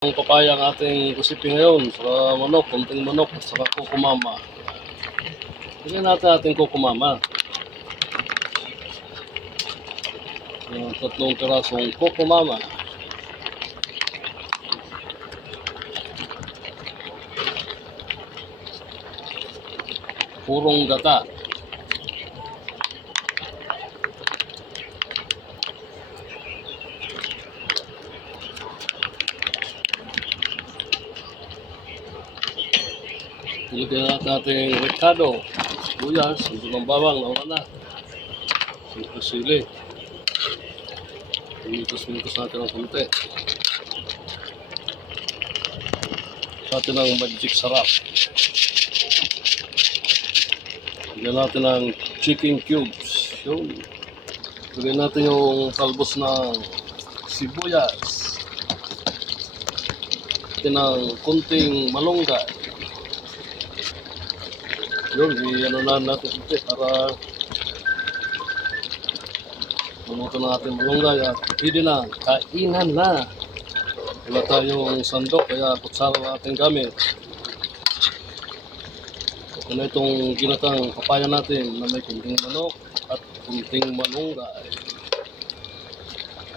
Ang papaya ang ating recipe ngayon sa manok, konting manok at saka kukumama. Tignan natin ating kukumama. Tatlong pirasong kukumama. Purong gata. Ilagay natin ating ricado, sibuyas, ng bawang, nawala na. Sili. Pinitos-pinitos natin ng konti. Sa atin ang magic sarap. Ilagay natin ang chicken cubes. Yun. Ilagay natin yung talbos ng sibuyas. Natin ang konting malunggay. Yun, i-ano na natin ito para mamuto na natin malunggay at hindi na, kainan na. Wala tayong sandok kaya kutsara natin gamit. Ito na itong ginatang papaya natin na may kunting manok at kunting malunggay.